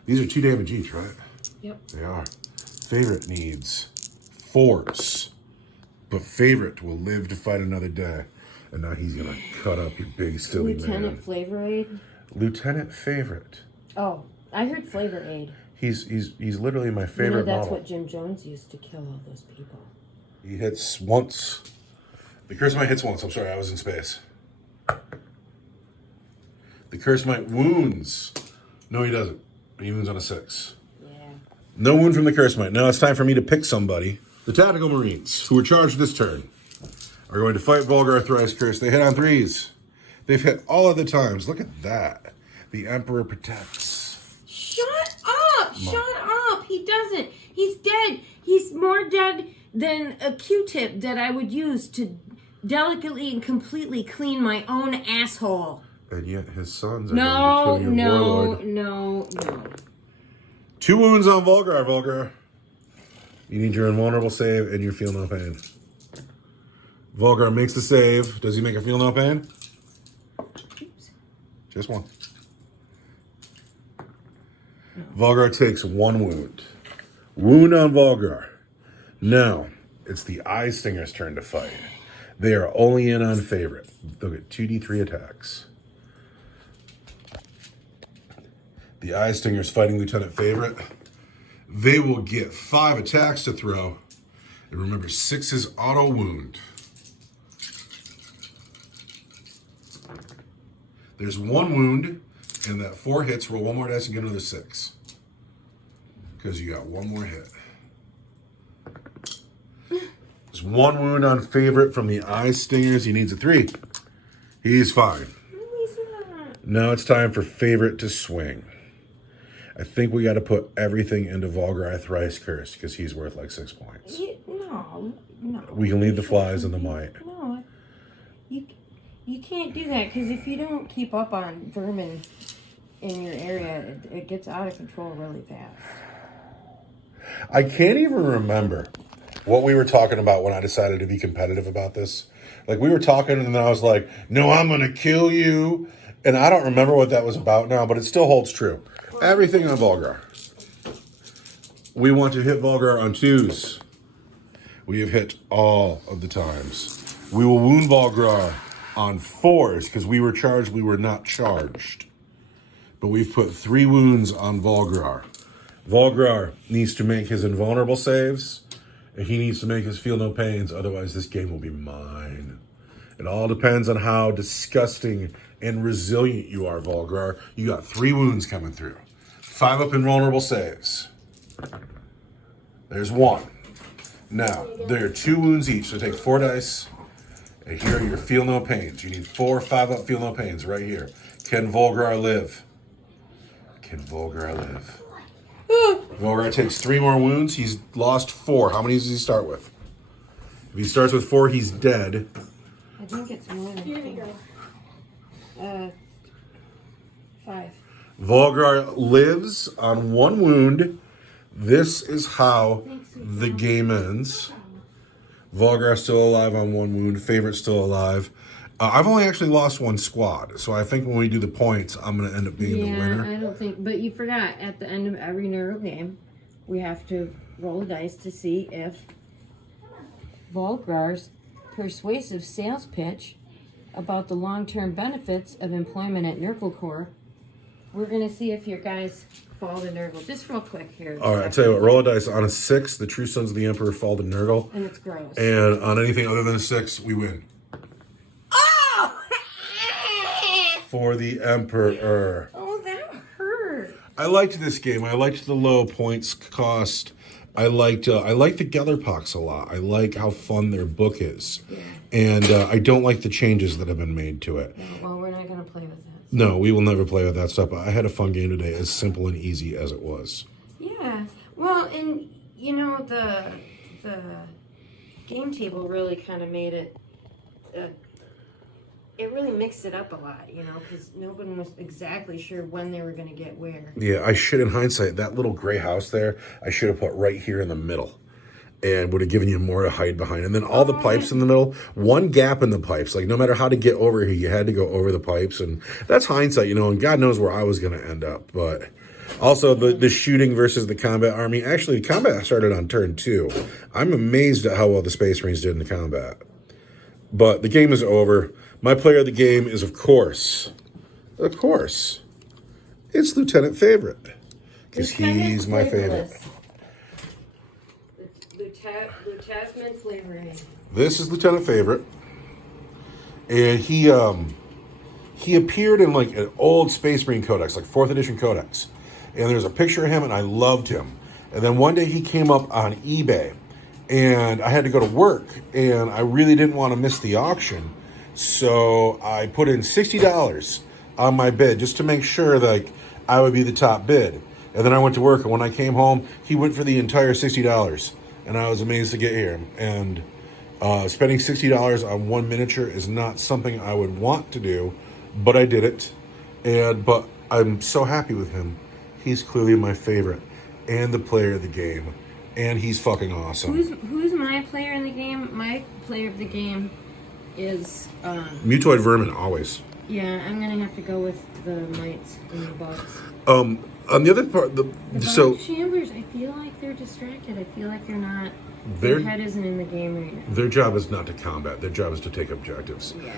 These are 2 damage each, right? Yep. They are. Favorite needs 4s. But Favorite will live to fight another day. And now he's going to cut up your big silly Lieutenant man. Flavor Aid. Lieutenant Favorite. Oh, I heard Flavor Aid. He's literally my favorite that's model. what Jim Jones used to kill all those people. He hits once. The curse mite hits once. I'm sorry, I was in space. The curse mite wounds. No, he doesn't. He wounds on a 6. Yeah. No wound from the curse mite. Now it's time for me to pick somebody. The tactical marines, who are charged this turn, are going to fight Volgrar thrice curse. They hit on 3s. They've hit all of the times. Look at that. The Emperor protects. Shut up! Shut up! He doesn't. He's dead. He's more dead than a Q-tip that I would use to delicately and completely clean my own asshole. And yet his sons are going to kill your warlord. No. 2 wounds on Volgrar. You need your invulnerable save and you feel no pain. Volgrar makes the save. Does he make a feel no pain? Just 1. Volgrar takes 1 wound. Wound on Volgrar. Now, it's the Eye Stinger's turn to fight. They are only in on Favorite. They'll get 2d3 attacks. The Eye Stinger's fighting Lieutenant Favorite. They will get 5 attacks to throw. And remember, 6 is auto wound. There's 1 wound, and that 4 hits. Roll 1 more dice and get another 6. Because you got 1 more hit. There's 1 wound on Favorite from the Eye Stingers. He needs a 3. He's fine. Now it's time for Favorite to swing. I think we got to put everything into Volgrar thrice curse because he's worth like 6 points. No. We can leave the flies and the mite. No, you can't do that because if you don't keep up on vermin in your area, it gets out of control really fast. I can't even remember what we were talking about when I decided to be competitive about this. Like, we were talking and then I was like, no, I'm going to kill you. And I don't remember what that was about now, but it still holds true. Everything on Volgrar. We want to hit Volgrar on 2s. We have hit all of the times. We will wound Volgrar on 4s because we were charged, we were not charged. But we've put 3 wounds on Volgrar. Volgrar needs to make his invulnerable saves, and he needs to make his feel no pains, otherwise this game will be mine. It all depends on how disgusting and resilient you are, Volgrar. You got 3 wounds coming through. 5 up invulnerable saves. There's 1. Now, there are 2 wounds each, so take 4 dice. And here are your feel no pains. You need 4 5 up feel no pains right here. Can Volgar live? Can Volgar live? Volgar takes 3 more wounds. He's lost 4. How many does he start with? If he starts with 4, he's dead. I think it's more than Here we go. 5. Volgar lives on 1 wound. This is how the game ends. Volgar still alive on 1 wound. Favorite still alive. I've only actually lost 1 squad, so I think when we do the points, I'm going to end up being the winner. I don't think, but you forgot, at the end of every Nurgle game, we have to roll a dice to see if Volgar's persuasive sales pitch about the long-term benefits of employment at Nurgle Corps. We're going to see if your guys fall to Nurgle. Just real quick here. All right, I'll tell you what, roll a dice. On a 6, the true sons of the Emperor fall to Nurgle. And it's gross. And on anything other than a 6, we win. Oh! For the Emperor. Oh, that hurt. I liked this game. I liked the low points cost. I liked the Gellarpox a lot. I like how fun their book is. Yeah. And I don't like the changes that have been made to it. Well, we're not going to play with that. No, we will never play with that stuff. But I had a fun game today, as simple and easy as it was. Yeah. Well, and, you know, the game table really kind of made it... it really mixed it up a lot, you know, because nobody was exactly sure when they were going to get where. Yeah, I should, in hindsight, that little gray house there, I should have put right here in the middle. And would have given you more to hide behind. And then all the pipes in the middle, 1 gap in the pipes. Like, no matter how to get over here, you had to go over the pipes. And that's hindsight, you know, and God knows where I was going to end up. But also, the shooting versus the combat army. Actually, the combat started on turn 2. I'm amazed at how well the Space Marines did in the combat. But the game is over. My player of the game is, of course, it's Lieutenant Favorite. Because he's my favorite. Lieutenant flavoring. This is Lieutenant Favorite. And he appeared in like an old Space Marine Codex, like 4th edition Codex. And there's a picture of him and I loved him. And then one day he came up on eBay and I had to go to work and I really didn't want to miss the auction. So I put in $60 on my bid just to make sure that I would be the top bid. And then I went to work and when I came home, he went for the entire $60. And I was amazed to get here. And spending $60 on 1 miniature is not something I would want to do, but I did it. But I'm so happy with him. He's clearly my favorite and the player of the game. And he's fucking awesome. Who's my player in the game? My player of the game is... Mutoid Vermin, always. Yeah, I'm going to have to go with the mites and the bugs. On the other part, The Shamblers, I feel like they're distracted. I feel like they're not... Their head isn't in the game right now. Their job is not to combat. Their job is to take objectives. Yeah.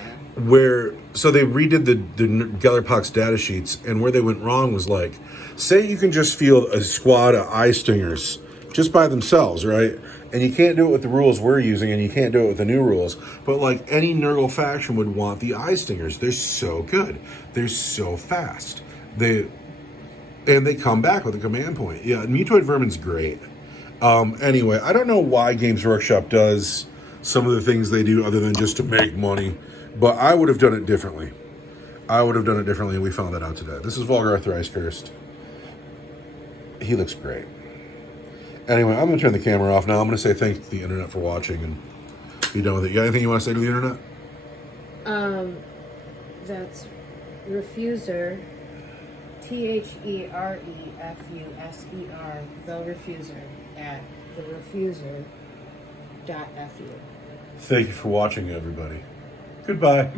So they redid the Gellarpox data sheets, and where they went wrong was like, say you can just field a squad of eye stingers just by themselves, right? And you can't do it with the rules we're using, and you can't do it with the new rules. But like any Nurgle faction would want the eye stingers. They're so good. They're so fast. And they come back with a command point. Yeah, Mutoid Vermin's great. Anyway, I don't know why Games Workshop does some of the things they do other than just to make money, but I would have done it differently. And we found that out today. This is Volgar Thrice Cursed. He looks great. Anyway, I'm going to turn the camera off now. I'm going to say thank you to the internet for watching and be done with it. You got anything you want to say to the internet? That's Refuser, ThereFuser, the Refuser, at therefuser.fu. Thank you for watching, everybody. Goodbye.